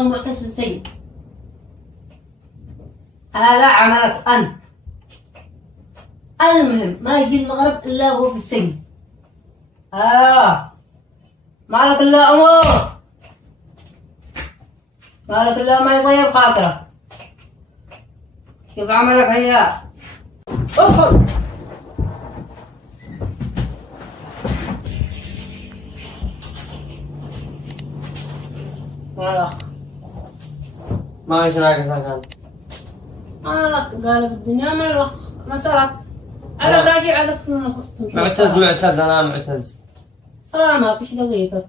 المعتصم السيد، هذا عملك أنت. المهم ما يجي المغرب إلا هو في السجن. مالك إلا أمور، مالك إلا ما يطيب خاطره. كيف عملك هيا؟ ادخل. يا أخ ما ايش ناقصك انت؟ قالك الدنيا من الوخ مسارك. أنا راجع لك. معتز انا معتز. سلامك، ايش قضيتك؟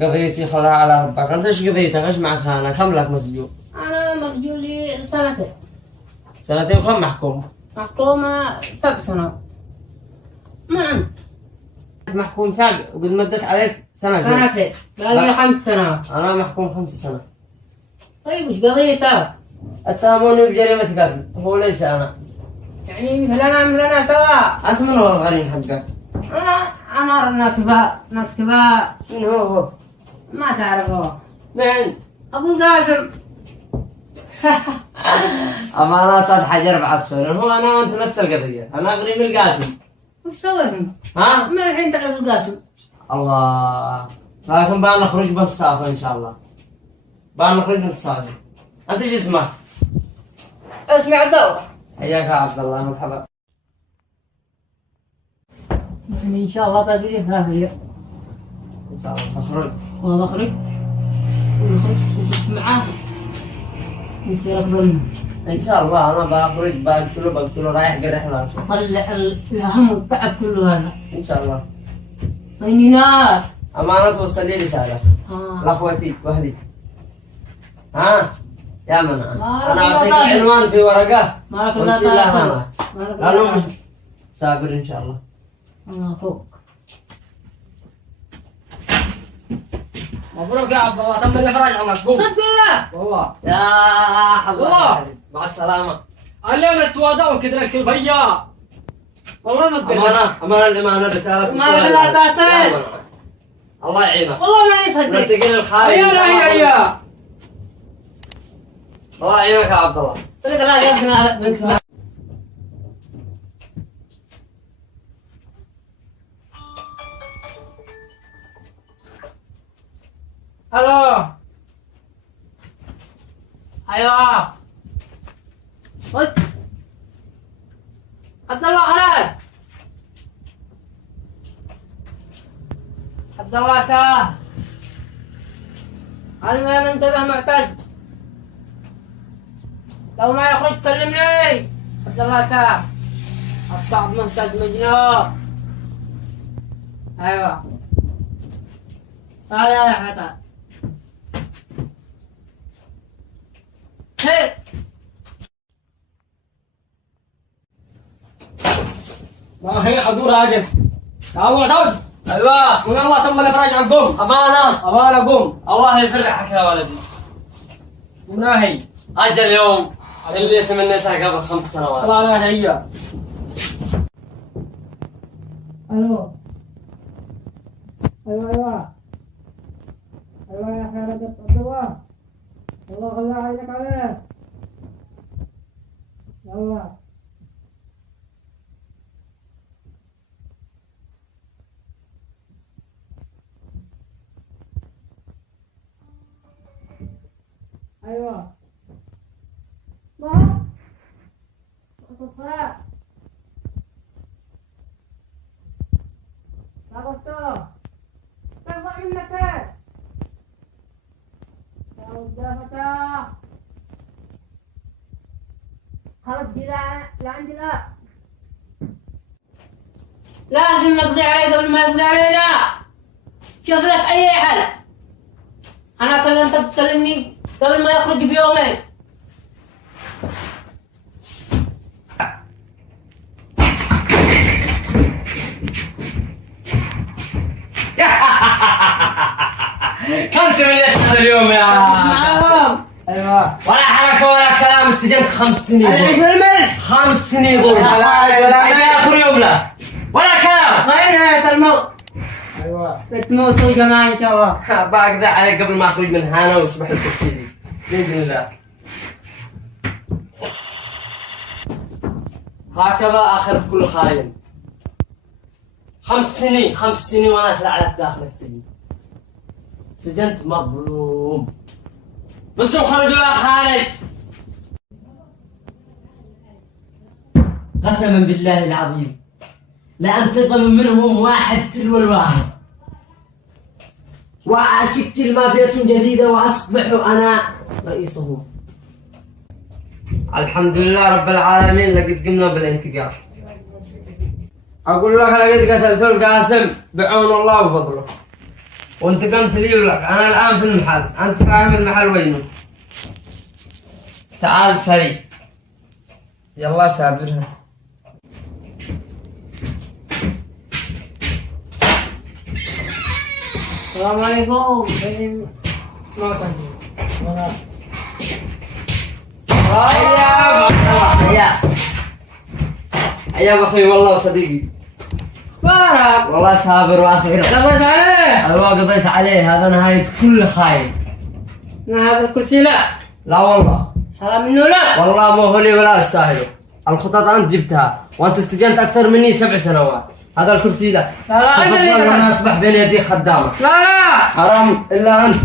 قضيتي خلها على ربك. انت ايش قضيتك؟ ايش معك انا؟ كم لك مسجون؟ أنا مسجون لي سنتين. سنتين وكم محكوم؟ محكومة 7 سنوات. ما أنت؟ محكوم سابق وقد مدت عليك سنتين. قال لي 5 سنوات. انا محكوم 5 سنوات. طيب وش قضيتك؟ اتهموني بجريمة قتل، هو ليس انا. يعني مثلنا سوا. انت من هو الغريم حقك؟ أنا ناس كبار. من هو؟ ما تعرفه. من؟ أبو القاسم. اما انا صاد حجر بعصفر، هو انا وانت نفس القضية، انا غريم القاسم. وش سويت انت؟ ها؟ من الحين تعرف القاسم. الله، لكن بقى نخرج بنتصافى ان شاء الله. بقى نخرج بنتصافى. انت ايش اسمك؟ اسمي عبد الله. حياك يا عبد الله، مرحبا. اسمي ان شاء الله باقي لي 3 ايام. ان شاء الله تخرج. والله اخرج ونخرج معاه نصير افضل. ان شاء الله انا بخرج بقتله رايح قرح راسه. اطلع الهم والتعب كله هذا ان شاء الله. عيني نار. امانه توصل لي رساله لاخوتي واهلي. ها يا من انا اعطيك العنوان في ورقه ونسي لها هناك لانه مش صابر ان شاء الله. فوق. مبروك يا عبد الله، تم الافراج عنك. صدق الله والله يا حبيبي مع السلامه. اليوم نتواضع وكذا نكتب هيا. والله ما تقدر. امانه رساله. ما لا تاسل. الله يعينك. والله ما يصدق. نلتقي الخير. هيا. الله يعينك يا عبد الله. لك لا يا ابن. الو. ايوه. عبد الله خالد. عبد الله ساه. المهم انتبه معتز. لو ما يخرج كلمني. عبد الله ساه. الصعب مهتز مجنون. ايوه. تعال يا حتى. هي. ما هي عدو راجل. تعالوا معتز. ايوه من الله تم الافراج عن قوم. امانه قوم. الله يفرحك يا ولدي. وناهي. اجل اليوم اللي تمنيتها قبل 5 سنوات. طلعنا هيا. الو. ايوه يا خالد عبد الله. الله يعينك عليه. يلا. ايوه. ما الصلاة. لا ترضى منك يا وجافتاه. خلاص دي لا عندي لا. لازم نقضي عليه قبل ما يقضي علينا. شوف لك اي حل. انا كلمتك تكلمني قبل ما يخرج بيومين. كم تمنيت هذا اليوم يا معاهم. ايوه. ولا حركه ولا كلام. استجنت 5 سنين. العيش والملح. 5 سنين. اجي اخر يوم لا ولا كلام. غير نهاية الموت. ايوه بتموت يا جماعة إن شاء الله. بقدر عليك قبل ما اخرج من هنا واصبح الكرسي دي باذن الله. هكذا اخذت كل خاين. 5 سنين وانا اتلعلت داخل السجن. سجنت مظلوم. بس خرجوا يا خالد. قسما بالله العظيم لأنتقم منهم واحد تلو الواحد وأشكل مافية جديدة وأصبح أنا رئيسهم. الحمد لله رب العالمين لقد قمنا بالانتقام. أقول لك لقد قتلت القاسم بعون الله وفضله وانتقمت لي ولك. أنا الآن في المحل، أنت فاهم المحل وينه؟ تعال سريع يلا سابرها. السلام عليكم. فين موتك؟ يا أخي والله وصديقي بارك والله صابر واخير. قضيت عليه. أيوة قضيت عليه. هذا نهاية كل خاين. هذا الكرسي لا. لا والله حرام منه لا. والله مو هني ولا استاهله. الخطط أنت جبتها وأنت استجنت أكثر مني 7 سنوات. هذا الكرسي لا. لا لا تفضل وأنا أصبح بين يدي خدامك. لا لا حرام إلا أنت.